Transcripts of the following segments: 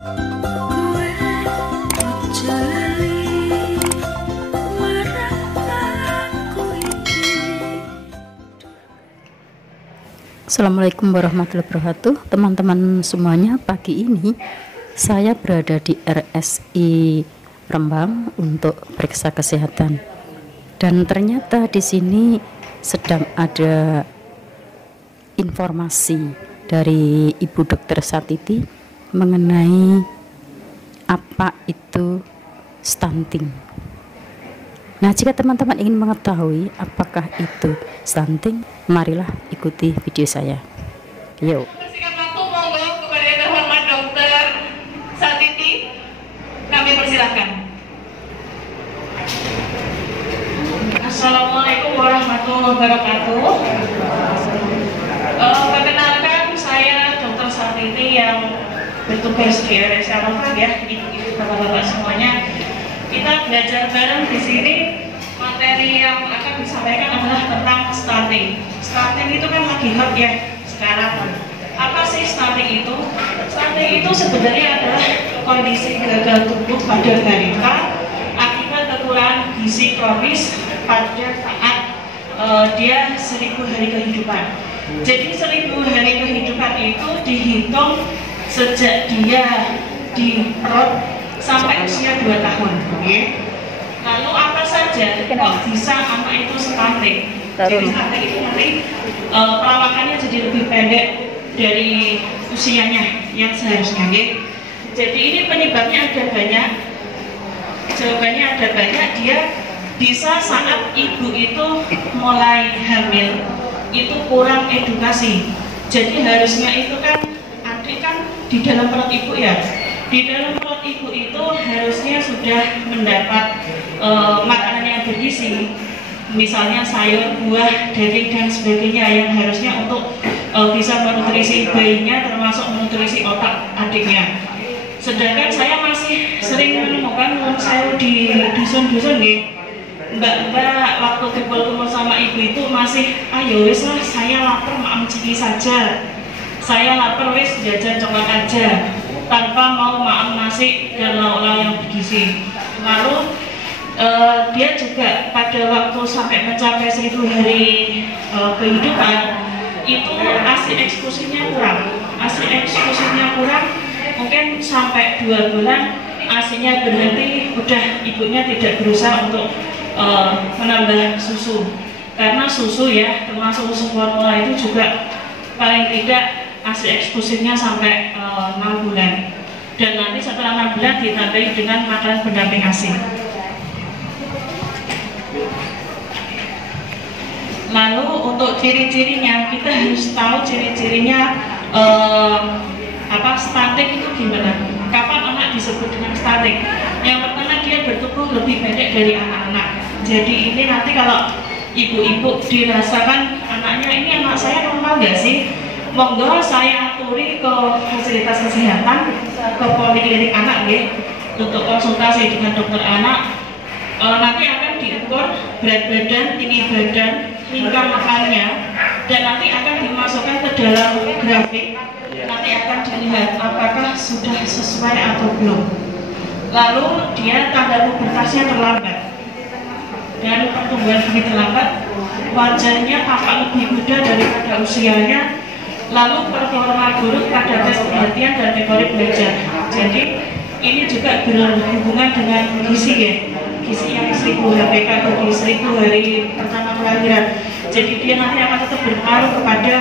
Assalamualaikum warahmatullahi wabarakatuh, teman-teman semuanya. Pagi ini saya berada di RSI Rembang untuk periksa kesehatan, dan ternyata di sini sedang ada informasi dari Ibu Dokter Satiti mengenai apa itu stunting. Nah, jika teman-teman ingin mengetahui apakah itu stunting, marilah ikuti video saya. Yuk. Persingkat waktu, monggo kepada yang terhormat Dokter Satiti, kami persilahkan. Assalamualaikum warahmatullahi wabarakatuh. Perkenalkan, saya Dokter Satiti yang bertugas di RSI Rembang ya, ibu-ibu, bapak-bapak semuanya. Kita belajar bareng di sini. Materi yang akan disampaikan adalah tentang stunting. Stunting itu kan lagi hot ya sekarang. Apa sih stunting itu? Stunting itu sebenarnya adalah kondisi gagal tumbuh pada balita akibat kekurangan gizi kronis pada saat dia 1000 hari kehidupan. Jadi 1000 hari kehidupan itu dihitung sejak dia di perut sampai usia 2 tahun. Okay? Lalu apa saja kok bisa anak itu stunting? Jadi stunting itu nanti perawakannya jadi lebih pendek dari usianya yang seharusnya. Okay? Jadi ini penyebabnya ada banyak. Jawabannya ada banyak. Dia bisa saat ibu itu mulai hamil, itu kurang edukasi. Jadi harusnya itu kan adik kan di dalam perut ibu ya. Di dalam perut ibu itu harusnya sudah mendapat makanan yang bergizi, misalnya sayur, buah, daging dan sebagainya yang harusnya untuk bisa menutrisi bayinya, termasuk menutrisi otak adiknya. Sedangkan saya masih sering menemukan saya di dusun-dusun nih, mbak-mbak waktu kumpul-kumpul sama ibu itu masih, ayo wis lah, saya lapar maam ciki saja, saya lapar wis jajan coklat aja, tanpa mau makan nasi dan lauk-lauk yang bergizi. Lalu dia juga pada waktu sampai mencapai 1000 hari kehidupan itu ASI eksklusifnya kurang. ASI eksklusifnya kurang, mungkin sampai 2 bulan ASInya berhenti, udah ibunya tidak berusaha untuk menambah susu, karena susu ya, termasuk susu formula itu juga paling tidak ASI eksklusifnya sampai 6 bulan, dan nanti setelah 6 bulan ditambahi dengan makanan pendamping ASI. Lalu untuk ciri-cirinya, kita harus tahu ciri-cirinya stunting itu gimana, kapan anak disebut dengan stunting. Yang pertama, dia bertumbuh lebih pendek dari anak-anak. Jadi ini nanti kalau ibu-ibu dirasakan anaknya ini anak saya normal nggak sih, monggo saya aturi ke fasilitas kesehatan, ke poliklinik anak ya, untuk konsultasi dengan dokter anak. Nanti akan diukur berat badan, tinggi badan, tingkah makannya, dan nanti akan dimasukkan ke dalam grafik. Nanti akan dilihat apakah sudah sesuai atau belum. Lalu dia tanda pubertasnya terlambat dan pertumbuhan begitu lambat, wajahnya tampak lebih muda daripada usianya. Lalu performa buruk pada tes perhatian dan memori belajar. Jadi ini juga berhubungan dengan gizi ya, gizi yang 1000 HPK atau di 1000 hari pertama kelahiran. Jadi dia nanti akan tetap berpengaruh kepada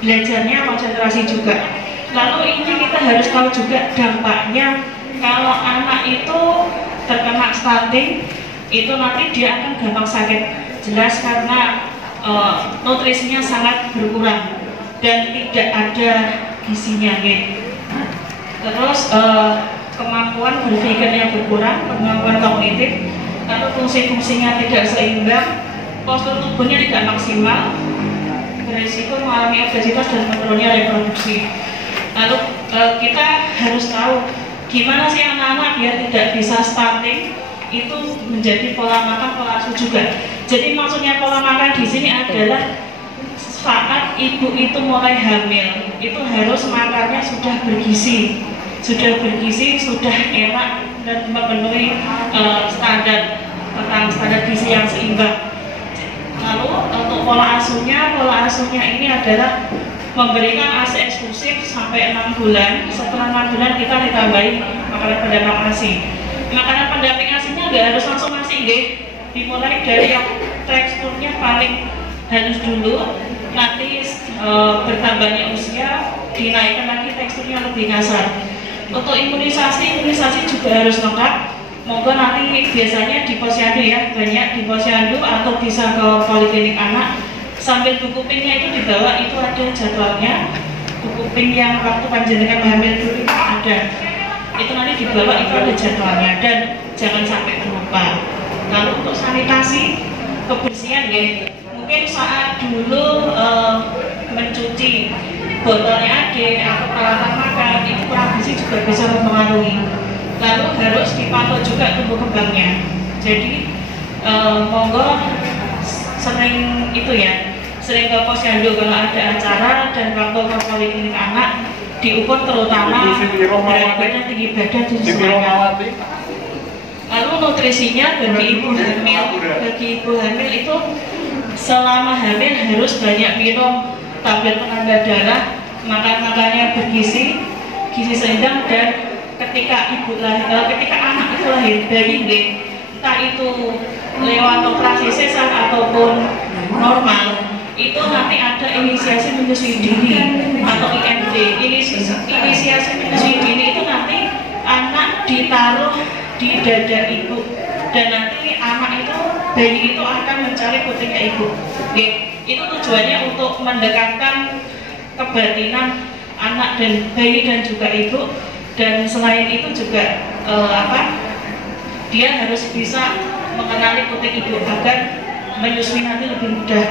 belajarnya, konsentrasi juga. Lalu ini kita harus tahu juga dampaknya kalau anak itu terkena stunting, itu nanti dia akan gampang sakit. Jelas karena nutrisinya sangat berkurang dan tidak ada gizinya gitu. Terus kemampuan berpikirnya berkurang, kemampuan kognitif, lalu fungsi-fungsinya tidak seimbang, postur tubuhnya tidak maksimal, berisiko mengalami obesitas dan menurunnya reproduksi. Lalu kita harus tahu gimana sih anak-anak biar tidak bisa stunting, itu menjadi pola makan, pola asuh juga. Jadi maksudnya pola makan di sini adalah saat ibu itu mulai hamil, itu harus makannya sudah bergizi, sudah enak dan memenuhi standar gizi yang seimbang. Lalu untuk pola asuhnya ini adalah memberikan ASI eksklusif sampai 6 bulan. Setelah 6 bulan kita ditambahi makanan pendamping ASI. Makanan pendamping ASI-nya nggak harus langsung ASI, nggih. Dimulai dari yang teksturnya paling halus dulu, nanti bertambahnya usia dinaikkan lagi teksturnya lebih kasar. Untuk imunisasi juga harus lengkap. Monggo nanti biasanya di posyandu ya, banyak di posyandu atau bisa ke poliklinik anak. Sambil buku pinnya itu dibawa, itu ada jadwalnya. Buku pin yang waktu panjenengan hamil dulu itu ada. Itu nanti dibawa, itu ada jadwalnya dan jangan sampai terlupa. Lalu untuk sanitasi, kebersihan ya. Mungkin saat dulu mencuci botolnya adik atau peralatan makan itu kurang bersih juga bisa mempengaruhi. Lalu harus dipantau juga tumbuh kembangnya. Jadi monggo sering itu ya, sering ke posyandu kalau ada acara dan waktu ke poliklinik anak diukur terutama berat badan, tinggi badan disesuaikan. Lalu nutrisinya bagi ibu hamil itu selama hamil harus banyak minum tablet penambah darah, makannya bergizi, gizi seimbang, dan ketika anak itu lahir bayi, entah itu lewat operasi sesar ataupun normal, itu nanti ada inisiasi menyusui dini atau IMD. Inisiasi menyusui dini itu nanti anak ditaruh di dada ibu dan nanti anak itu, bayi itu akan mencari putingnya ibu. Itu tujuannya untuk mendekatkan kebatinan anak dan bayi dan juga ibu. Dan selain itu juga dia harus bisa mengenali puting ibu agar menyusui nanti lebih mudah.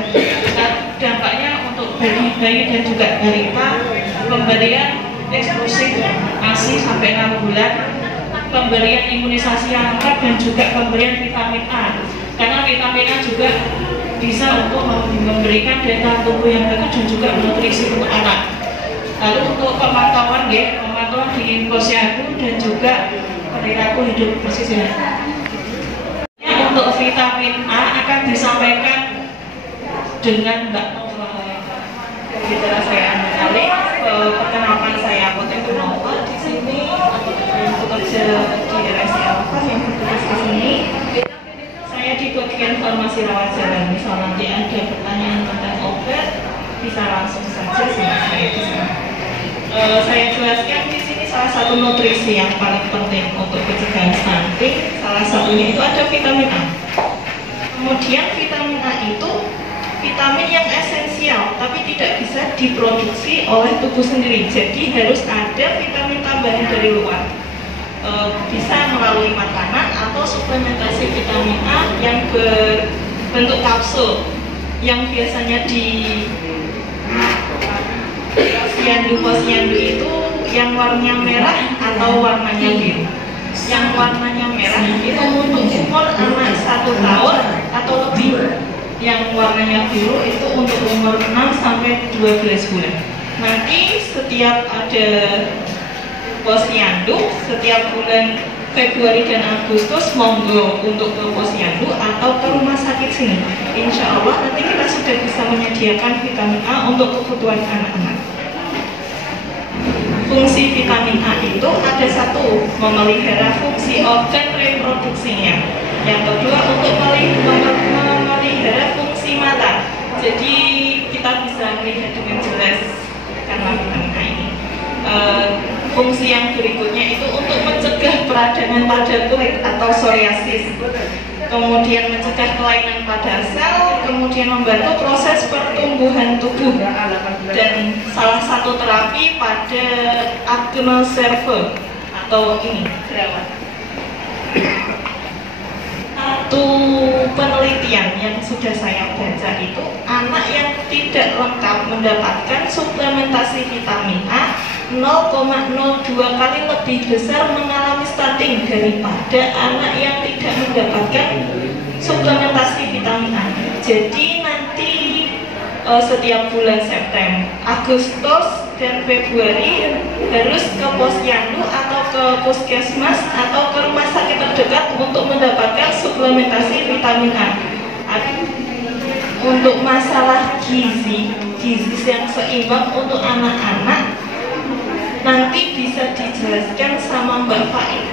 Dampaknya untuk bayi dan juga balita, pemberian eksklusif ASI sampai 6 bulan, pemberian imunisasi yang lengkap dan juga pemberian vitamin A, karena vitamin A juga bisa untuk memberikan daya tubuh yang bagus dan juga nutrisi untuk anak. Lalu untuk pemantauan di posyandu dan juga perilaku hidup bersih sehat. Untuk vitamin A akan disampaikan dengan Mbak Nova. Bicara saya Anjali, perkenalkan saya Putri Nova di sini bekerja di RSI Alfa yang bertugas di sini. Saya di bagian farmasi rawat jalan. Misal nanti ada pertanyaan tentang obat, bisa langsung saja sama saya di sini. Saya jelaskan di sini salah satu nutrisi yang paling penting untuk pencegahan stunting. Salah satunya itu ada vitamin A. Kemudian vitamin A itu vitamin yang esensial, tapi tidak bisa diproduksi oleh tubuh sendiri. Jadi harus ada vitamin tambahan dari luar. Bisa melalui makanan atau suplementasi vitamin A yang berbentuk kapsul, yang biasanya di posyandu itu yang warnanya merah atau warnanya biru. Yang warnanya merah itu untuk umur anak 1 tahun atau lebih. Yang warnanya biru itu untuk umur 6 sampai 12 bulan. Nanti setiap ada posyandu, setiap bulan Februari dan Agustus monggo untuk ke posyandu atau ke rumah sakit sini. Insya Allah nanti kita sudah bisa menyediakan vitamin A untuk kebutuhan anak-anak. Fungsi vitamin A itu ada satu, memelihara fungsi organ reproduksinya. Yang kedua untuk memelihara fungsi mata. Jadi kita bisa melihat dengan jelas karena vitamin A ini. Fungsi yang berikutnya itu untuk mencegah peradangan pada kulit atau psoriasis, kemudian mencegah kelainan pada sel, kemudian membantu proses pertumbuhan tubuh, dan salah satu terapi pada acne cervix atau ini jerawat. Satu penelitian yang sudah saya baca itu anak yang tidak lengkap mendapatkan suplementasi vitamin A 0,02 kali lebih besar mengalami stunting daripada anak yang tidak mendapatkan suplementasi vitamin A. Jadi nanti setiap bulan September, Agustus dan Februari harus ke posyandu atau ke puskesmas atau ke rumah sakit terdekat untuk mendapatkan suplementasi vitamin A. Untuk masalah gizi yang seimbang untuk anak-anak nanti bisa dijelaskan sama Mbak Faik.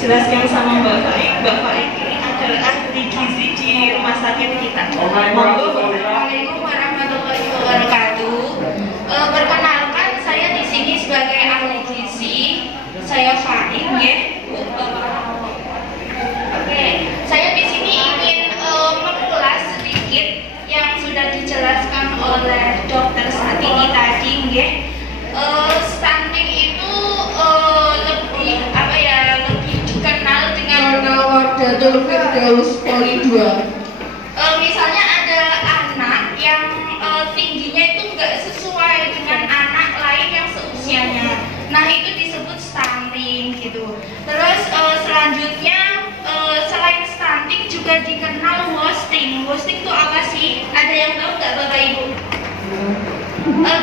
Mbak Faik ini adalah ahli gizi di rumah sakit kita. Monggo. Assalamualaikum warahmatullahi wabarakatuh. Perkenalkan, saya di sini sebagai ahli gizi. Saya Faik, ya. Oke, saya di sini ingin mengulas sedikit yang sudah dijelaskan oleh Dokter Satini tadi, ya. Stunting itu lebih dikenal dengan Wardatul Firdaus Poli 2. Misalnya ada anak yang tingginya itu nggak sesuai dengan anak lain yang seusianya. Nah, itu disebut stunting gitu. Terus selanjutnya selain stunting juga dikenal wasting. Wasting itu apa sih? Ada yang tahu nggak Bapak Ibu?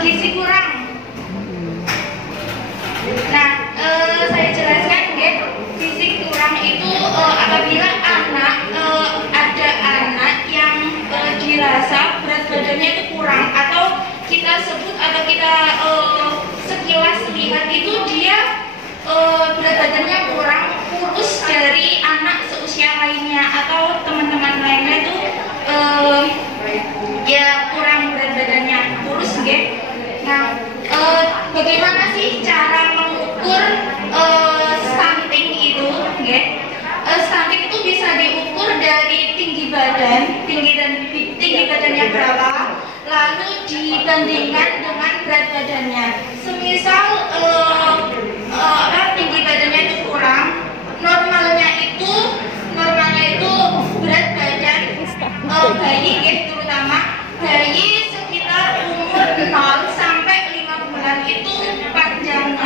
Gizi kurang. Nah, saya jelaskan ya. Gizi kurang itu apabila ada anak yang dirasa berat badannya itu kurang, atau kita sebut atau kita sekilas lihat itu dia berat badannya kurang, kurus dari anak seusia lainnya atau teman-teman lainnya itu ya kurang berat badannya, kurus gitu. Nah, bagaimana sih cara mengukur stunting itu? Stunting itu bisa diukur dari tinggi badannya berapa, lalu dibandingkan dengan berat badannya. Semisal tinggi badannya itu kurang, normalnya itu berat badan bayi, terutama bayi sekitar umur 0 sampai 5 bulan itu panjang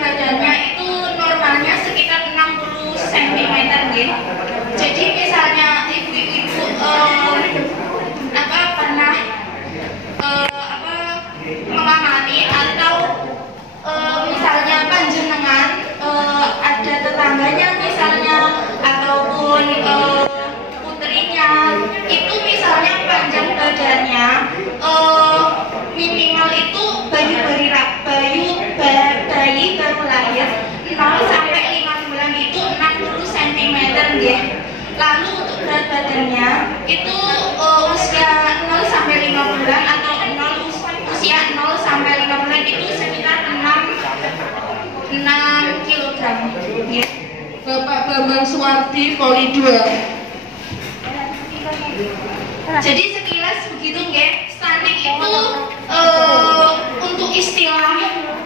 badannya itu normalnya sekitar 60 cm gitu. Jadi misalnya ibu-ibu pernah mengalami atau misalnya panjenengan ada tetangganya misalnya ataupun putrinya itu misalnya panjang badannya minimal itu bayi baru lahir 0 sampai 5 bulan itu 60 cm ya. Lalu untuk berat badannya itu usia 0 sampai 5 bulan atau usia 0 sampai 5 bulan itu sekitar 6 kg ya. Bapak Bambang Suwardi Poli 2. Jadi sekilas begitu nggih, stunting itu untuk istilah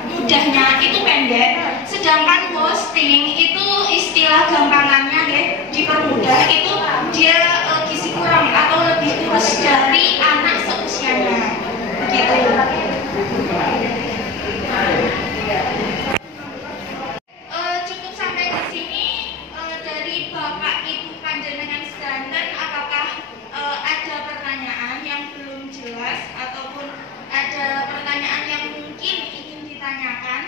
mudahnya itu pendek, sedangkan wasting itu istilah gampangannya ya, dipermudah itu dia gizi kurang atau lebih kurus dari anak seusianya gitu. Cukup sampai di sini. Dari Bapak Ibu panjenengan sedanten, apakah ada pertanyaan yang belum jelas ataupun ada pertanyaan yang mungkin ingin ditanyakan?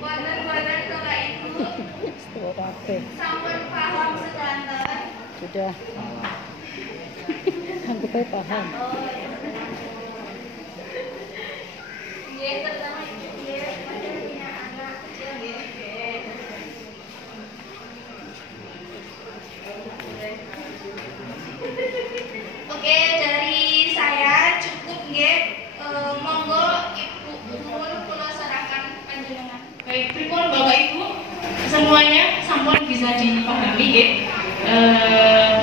Buatan Bapak Ibu sampun paham sedanten? Sudah. Anggap aja paham. Terutama ibu pada punya anak kecil Oke, dari saya cukup monggo Ibu nuwun kula serahkan panjenengan. Baik, pripun Bapak Ibu semuanya sampun bisa dipahami nggih.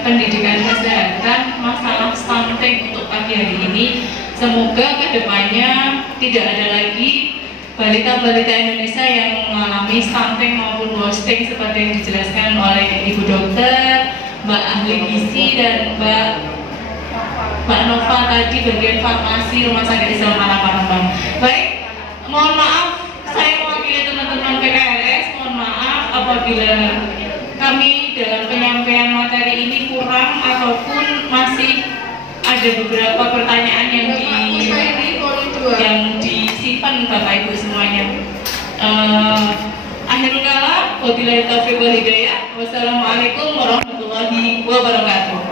Pendidikan kesehatan masalah stunting untuk pagi hari ini. Semoga kedepannya tidak ada lagi balita-balita Indonesia yang mengalami stunting maupun wasting seperti yang dijelaskan oleh Ibu Dokter, Mbak Ahli Gizi dan Mbak Nova tadi bagian farmasi Rumah Sakit Islam Palembang. Baik, mohon maaf saya mewakili teman-teman PKRS, mohon maaf apabila kami dalam penyampaian materi ini kurang atau ada beberapa pertanyaan yang disimpan Bapak Ibu semuanya. Akhirul kalam, wabillahi taufiq wal hidayah. Wassalamualaikum warahmatullahi wabarakatuh.